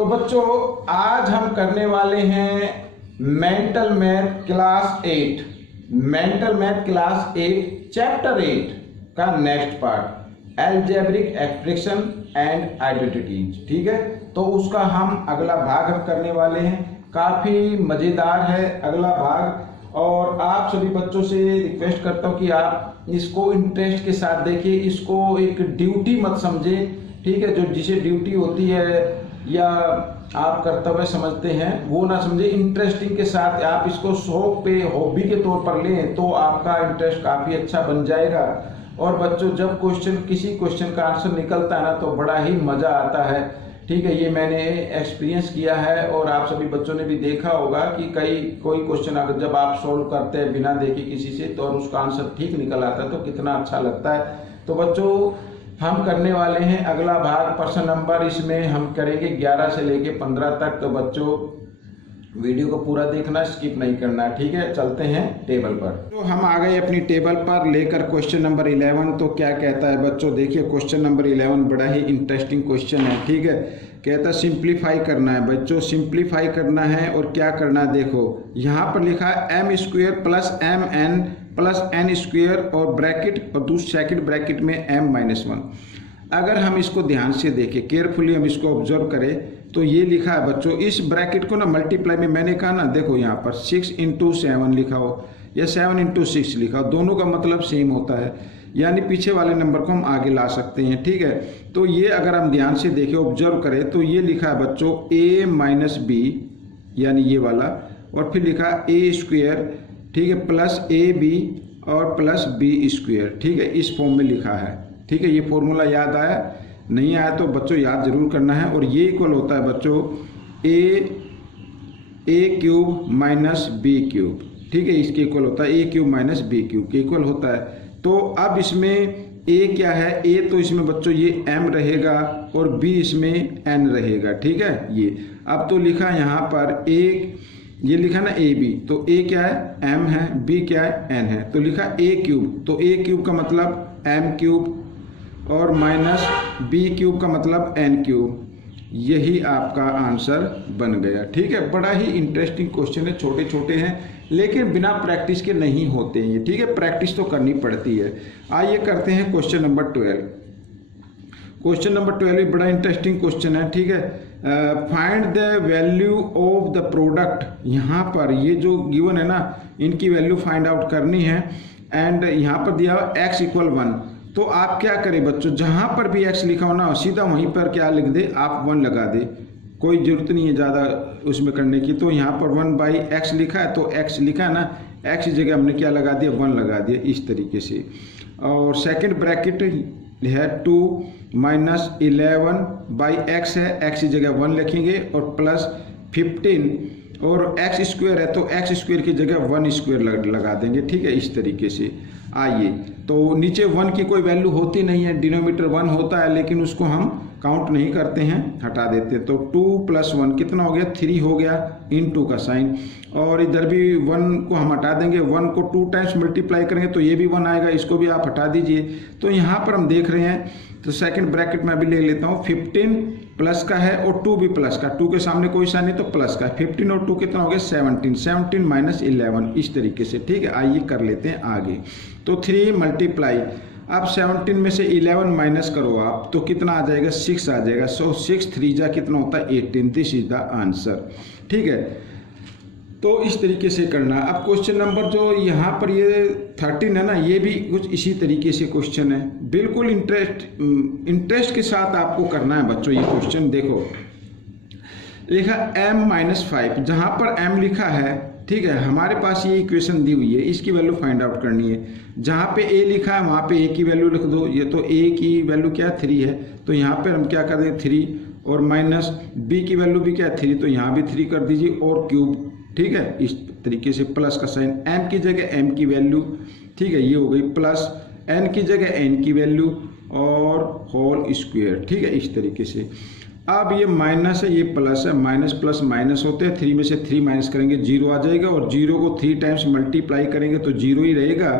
तो बच्चों आज हम करने वाले हैं मेंटल मैथ क्लास 8 चैप्टर 8 का next part algebraic expression and identities. ठीक है, तो उसका हम अगला भाग हम करने वाले हैं। काफ़ी मज़ेदार है अगला भाग और आप सभी बच्चों से रिक्वेस्ट करता हूँ कि आप इसको इंटरेस्ट के साथ देखिए, इसको एक ड्यूटी मत समझे। ठीक है, जो जिसे ड्यूटी होती है या आप कर्तव्य समझते हैं वो ना समझे, इंटरेस्टिंग के साथ आप इसको शौक पे हॉबी के तौर पर लें तो आपका इंटरेस्ट काफ़ी अच्छा बन जाएगा। और बच्चों जब किसी क्वेश्चन का आंसर निकलता है ना तो बड़ा ही मज़ा आता है। ठीक है, ये मैंने एक्सपीरियंस किया है और आप सभी बच्चों ने भी देखा होगा कि कोई क्वेश्चन अगर जब आप सोल्व करते हैं बिना देखे किसी से तो उसका आंसर ठीक निकल आता है तो कितना अच्छा लगता है। तो बच्चों हम करने वाले हैं अगला भाग प्रश्न नंबर, इसमें हम करेंगे 11 से लेके 15 तक। तो बच्चों वीडियो को पूरा देखना, स्किप नहीं करना। ठीक है, चलते हैं टेबल पर। तो हम आ गए अपनी टेबल पर लेकर क्वेश्चन नंबर 11। तो क्या कहता है बच्चों, देखिए क्वेश्चन नंबर 11 बड़ा ही इंटरेस्टिंग क्वेश्चन है। ठीक है, कहता है सिंप्लीफाई करना है बच्चों, सिंप्लीफाई करना है। और क्या करना है देखो, यहाँ पर लिखा है m square plus M N plus N square और ब्रैकेट और दूसरे सेकंड ब्रैकेट में m-1। अगर हम इसको ध्यान से देखें, केयरफुली हम इसको ऑब्जर्व करें तो ये लिखा है बच्चों, इस ब्रैकेट को ना मल्टीप्लाई में मैंने कहा ना, देखो यहाँ पर 6 × 7 लिखा हो या 7 × 6 लिखा हो, दोनों का मतलब सेम होता है, यानी पीछे वाले नंबर को हम आगे ला सकते हैं। ठीक है, तो ये अगर हम ध्यान से देखें ऑब्जर्व करें तो ये लिखा है बच्चों a - b यानी ये वाला, और फिर लिखा a स्क्वायर, ठीक है, प्लस ab और प्लस b स्क्वायर। ठीक है, इस फॉर्म में लिखा है। ठीक है, ये फॉर्मूला याद आया, नहीं आया तो बच्चों याद जरूर करना है। और ये इक्वल होता है बच्चों a³ माइनस b³। ठीक है, इसके इक्वल होता है a³ - b³ के इक्वल होता है। तो अब इसमें a क्या है, a तो इसमें बच्चों ये m रहेगा और b इसमें n रहेगा। ठीक है, ये अब तो लिखा यहाँ पर ये लिखा ना ab, तो a क्या है m है, b क्या है n है, तो लिखा a³, तो a³ का मतलब m³ और माइनस b³ का मतलब n³। यही आपका आंसर बन गया। ठीक है, बड़ा ही इंटरेस्टिंग क्वेश्चन है, छोटे छोटे हैं लेकिन बिना प्रैक्टिस के नहीं होते हैं। ठीक है, प्रैक्टिस तो करनी पड़ती है। आइए करते हैं क्वेश्चन नंबर 12। क्वेश्चन नंबर 12 भी बड़ा इंटरेस्टिंग क्वेश्चन है। ठीक है, find the value of the product. यहाँ पर ये जो गिवन है ना, इनकी वैल्यू फाइंड आउट करनी है। एंड यहाँ पर दिया हुआ x = 1। तो आप क्या करें बच्चों, जहाँ पर भी x लिखा हो ना सीधा वहीं पर क्या लिख दे, आप 1 लगा दे, कोई ज़रूरत नहीं है ज़्यादा उसमें करने की। तो यहाँ पर 1/x लिखा है तो x लिखा है ना, x की जगह हमने क्या लगा दिया, 1 लगा दिया इस तरीके से। और सेकंड ब्रैकेट है 2 - 11/x है, x की जगह 1 लिखेंगे और प्लस 15 और x स्क्वायर है तो x स्क्वायर की जगह 1 स्क्वायर लगा देंगे। ठीक है, इस तरीके से। आइए, तो नीचे 1 की कोई वैल्यू होती नहीं है, डिनोमिनेटर 1 होता है लेकिन उसको हम काउंट नहीं करते हैं, हटा देते हैं। तो 2 + 1 कितना हो गया, 3 हो गया, * का साइन। और इधर भी 1 को हम हटा देंगे, 1 को 2 टाइम्स मल्टीप्लाई करेंगे तो ये भी 1 आएगा, इसको भी आप हटा दीजिए। तो यहाँ पर हम देख रहे हैं, तो सेकंड ब्रैकेट में अभी ले लेता हूँ, 15 प्लस का है और 2 भी प्लस का, 2 के सामने कोई साइन नहीं तो प्लस का, 15 और 2 कितना हो गया, 17 - 11 इस तरीके से। ठीक है, आइए कर लेते हैं आगे। तो 3 मल्टीप्लाई, अब 17 में से 11 माइनस करो आप तो कितना आ जाएगा, 6 आ जाएगा। सो 6 × 3 कितना होता है, 18। This is the answer. ठीक है, तो इस तरीके से करना। अब क्वेश्चन नंबर जो यहाँ पर ये 13 है ना, ये भी कुछ इसी तरीके से क्वेश्चन है, बिल्कुल इंटरेस्ट के साथ आपको करना है बच्चों। ये क्वेश्चन देखो, लिखा m-5, जहाँ पर m लिखा है, ठीक है, हमारे पास ये इक्वेशन दी हुई है, इसकी वैल्यू फाइंड आउट करनी है। जहाँ पे a लिखा है वहाँ पे a की वैल्यू लिख दो, ये तो a की वैल्यू क्या है, 3 है, तो यहाँ पर हम क्या कर दें, 3, और माइनस b की वैल्यू भी क्या है, 3, तो यहाँ भी 3 कर दीजिए और क्यूब। ठीक है, इस तरीके से प्लस का साइन, m की जगह m की वैल्यू, ठीक है, ये हो गई, प्लस n की जगह n की वैल्यू और होल स्क्वायर। ठीक है, इस तरीके से। अब ये माइनस है, ये प्लस है, माइनस प्लस माइनस होते हैं, 3 में से 3 माइनस करेंगे 0 आ जाएगा और 0 को 3 टाइम्स मल्टीप्लाई करेंगे तो 0 ही रहेगा।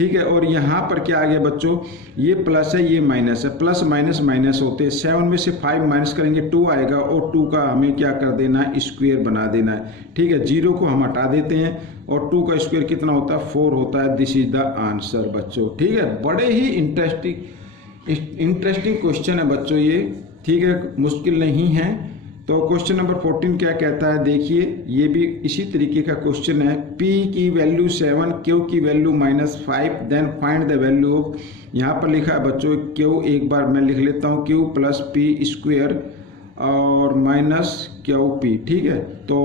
ठीक है। और यहाँ पर क्या आ गया बच्चों, ये प्लस है ये माइनस है, प्लस माइनस माइनस होते हैं। 7 में से 5 माइनस करेंगे 2 आएगा और 2 का हमें क्या कर देना है, स्क्वायर बना देना है। ठीक है, 0 को हम हटा देते हैं और 2 का स्क्वायर कितना होता है, 4 होता है। दिस इज द आंसर बच्चों। ठीक है, बड़े ही इंटरेस्टिंग क्वेश्चन है बच्चों ये। ठीक है, मुश्किल नहीं है। तो क्वेश्चन नंबर 14 क्या कहता है, देखिए ये भी इसी तरीके का क्वेश्चन है। P की वैल्यू 7, Q की value -5, then find the value of, यहाँ पर लिखा है बच्चों Q, एक बार मैं लिख लेता हूँ, Q प्लस P स्क्वायर और माइनस QP। ठीक है, तो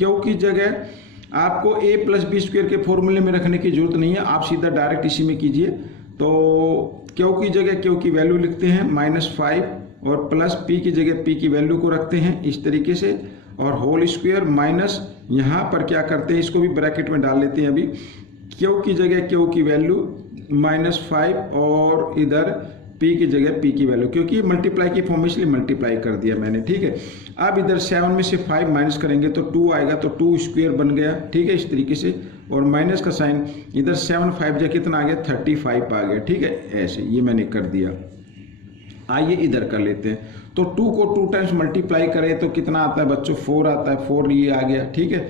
Q की जगह आपको A प्लस बी स्क्वायर के फॉर्मूले में रखने की जरूरत नहीं है, आप सीधा डायरेक्ट इसी में कीजिए। तो Q की जगह Q की वैल्यू लिखते हैं -5 और प्लस P की जगह P की वैल्यू को रखते हैं इस तरीके से, और होल स्क्वायर माइनस, यहाँ पर क्या करते हैं, इसको भी ब्रैकेट में डाल लेते हैं अभी। Q की जगह Q की वैल्यू -5 और इधर P की जगह P की वैल्यू, क्योंकि मल्टीप्लाई की फॉर्म इसलिए मल्टीप्लाई कर दिया मैंने। ठीक है, अब इधर 7 में से 5 माइनस करेंगे तो 2 आएगा, तो 2 स्क्वायर बन गया। ठीक है, इस तरीके से, और माइनस का साइन इधर 7 5 जा कितना आ गया, 35 आ गया। ठीक है, ऐसे ये मैंने कर दिया। आइए इधर कर लेते हैं। तो 2 को 2 टाइम्स मल्टीप्लाई करें तो कितना आता है बच्चों, 4 आता है। 4 ये आ गया। ठीक है,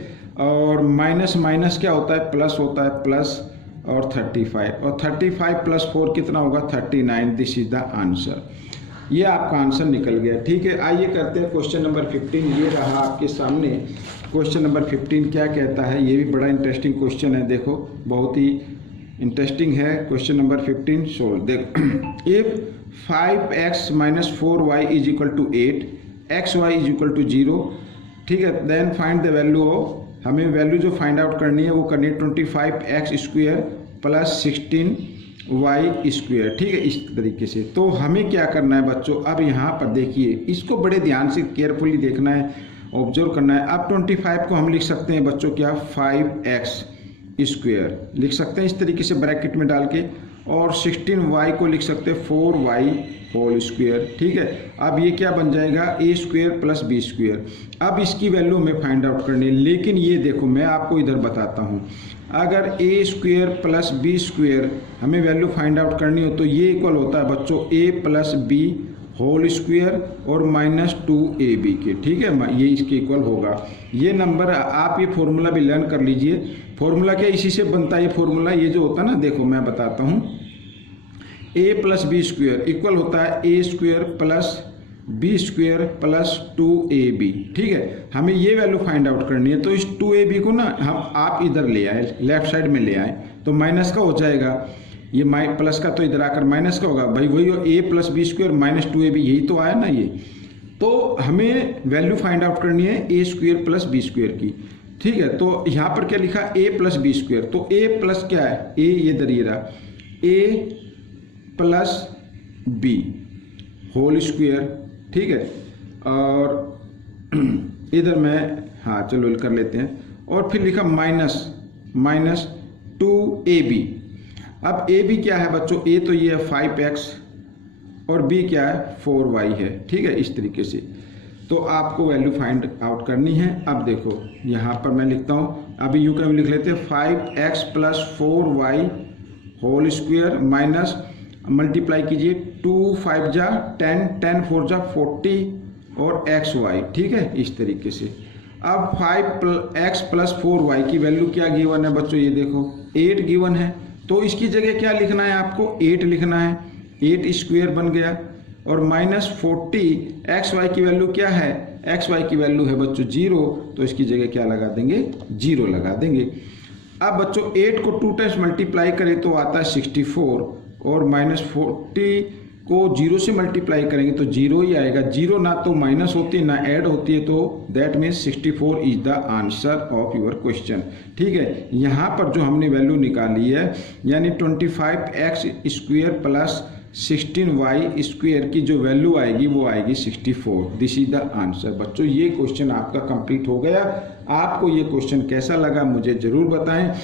और माइनस माइनस क्या होता है, प्लस होता है, प्लस और 35, और 35 प्लस 4 कितना होगा, 39। This is the answer. ये आपका आंसर निकल गया। ठीक है, आइए करते हैं क्वेश्चन नंबर 15। ये रहा आपके सामने क्वेश्चन नंबर 15। क्या कहता है, ये भी बड़ा इंटरेस्टिंग क्वेश्चन है, देखो बहुत ही इंटरेस्टिंग है। Question number 15 solve. देखो, if 5x - 4y is equal to 8, xy is equal to 0। ठीक है, then find the value of, हमें वैल्यू जो फाइंड आउट करनी है वो करनी है 25x square plus 16y square. ठीक है, इस तरीके से। तो हमें क्या करना है बच्चों, अब यहाँ पर देखिए, इसको बड़े ध्यान से केयरफुली देखना है, ऑब्जर्व करना है। अब 25 को हम लिख सकते हैं बच्चों क्या, 5x स्क्वायर लिख सकते हैं इस तरीके से ब्रैकेट में डाल के, और 16y को लिख सकते हैं 4y होल स्क्वायर। ठीक है, अब ये क्या बन जाएगा, a square plus b square. अब इसकी वैल्यू हमें फाइंड आउट करनी है, लेकिन ये देखो मैं आपको इधर बताता हूँ, अगर a square plus b square हमें वैल्यू फाइंड आउट करनी हो तो ये इक्वल होता है बच्चों a plus b whole square और -2ab के। ठीक है, ये इसके इक्वल होगा। ये नंबर आप ये फॉर्मूला भी लर्न कर लीजिए। फॉर्मूला क्या, इसी से बनता है ये फॉर्मूला। ये जो होता है ना, देखो मैं बताता हूँ, a plus B square equal होता है a square plus b square plus 2ab। ठीक है, हमें ये वैल्यू फाइंड आउट करनी है। तो इस 2ab को ना हम आप इधर ले आए, लेफ्ट साइड में ले आए, तो माइनस का हो जाएगा। ये प्लस का तो इधर आकर माइनस का होगा भाई, वही a plus B square -2ab, यही तो आया ना ये। तो हमें वैल्यू फाइंड आउट करनी है a square plus B square की। ठीक है, तो यहाँ पर क्या लिखा, a प्लस बी स्क्वायर। तो a प्लस क्या है, a ये इधर ये रहा, a plus b whole square. ठीक है, और इधर मैं, हाँ चलो कर लेते हैं, और फिर लिखा माइनस 2ab। अब a भी क्या है बच्चों, a तो ये है 5x और b क्या है 4y है। ठीक है, इस तरीके से तो आपको वैल्यू फाइंड आउट करनी है। अब देखो यहाँ पर मैं लिखता हूँ, अभी यूं का लिख लेते हैं, 5x plus 4y whole square minus, multiply कीजिए, 2 5 जा 10, 10 4 जा 40 और xy। ठीक है, इस तरीके से। अब 5x प्लस 4y की वैल्यू क्या गिवन है बच्चों, ये देखो 8 गिवन है। तो इसकी जगह क्या लिखना है आपको, 8 लिखना है, 8 स्क्वायर बन गया, और -40 xy की वैल्यू क्या है, xy की वैल्यू है बच्चों 0, तो इसकी जगह क्या लगा देंगे, 0 लगा देंगे। अब बच्चों 8 को 2 टाइम्स मल्टीप्लाई करें तो आता है 64, और -40 को 0 से मल्टीप्लाई करेंगे तो 0 ही आएगा। 0 ना तो माइनस होती है ना ऐड होती है, तो that means 64 is the answer of your question. ठीक है, यहाँ पर जो हमने वैल्यू निकाली है, यानी 25x square plus 16y square की जो वैल्यू आएगी वो आएगी 64। This is the answer. बच्चों ये क्वेश्चन आपका कंप्लीट हो गया। आपको ये क्वेश्चन कैसा लगा मुझे ज़रूर बताएं।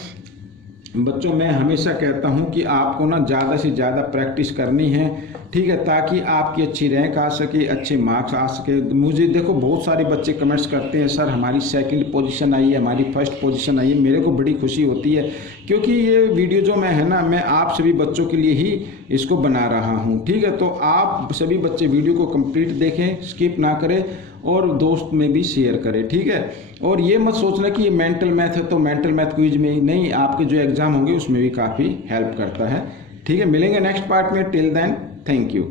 बच्चों मैं हमेशा कहता हूं कि आपको ना ज़्यादा से ज़्यादा प्रैक्टिस करनी है, ठीक है, ताकि आपकी अच्छी रैंक आ सके, अच्छे मार्क्स आ सके। मुझे देखो बहुत सारे बच्चे कमेंट्स करते हैं सर हमारी सेकंड पोजीशन आई है, हमारी फर्स्ट पोजीशन आई है। मेरे को बड़ी खुशी होती है क्योंकि ये वीडियो जो मैं है ना मैं आप सभी बच्चों के लिए ही इसको बना रहा हूँ, ठीक है। तो आप सभी बच्चे वीडियो को कंप्लीट देखें, स्किप ना करें और दोस्त में भी शेयर करें, ठीक है। और ये मत सोचना कि ये मेंटल मैथ है तो मेंटल मैथ क्विज में ही नहीं, आपके जो एग्जाम होंगे उसमें भी काफ़ी हेल्प करता है, ठीक है। मिलेंगे नेक्स्ट पार्ट में, टिल देन थैंक यू।